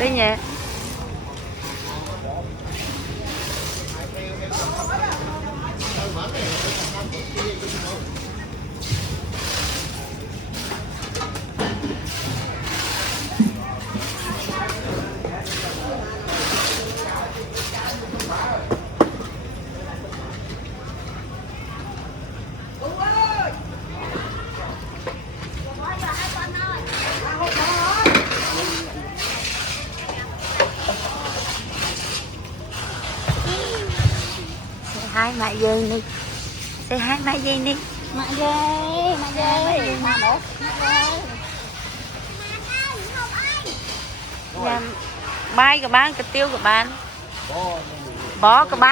Đây nhỉ. Hai mẹ dê đi. Say hai mẹ dê đi. Mẹ dê, mẹ dê. Mẹ nữa. Dạ, bay các bạn, cái tiêu các bạn. Bó các bạn.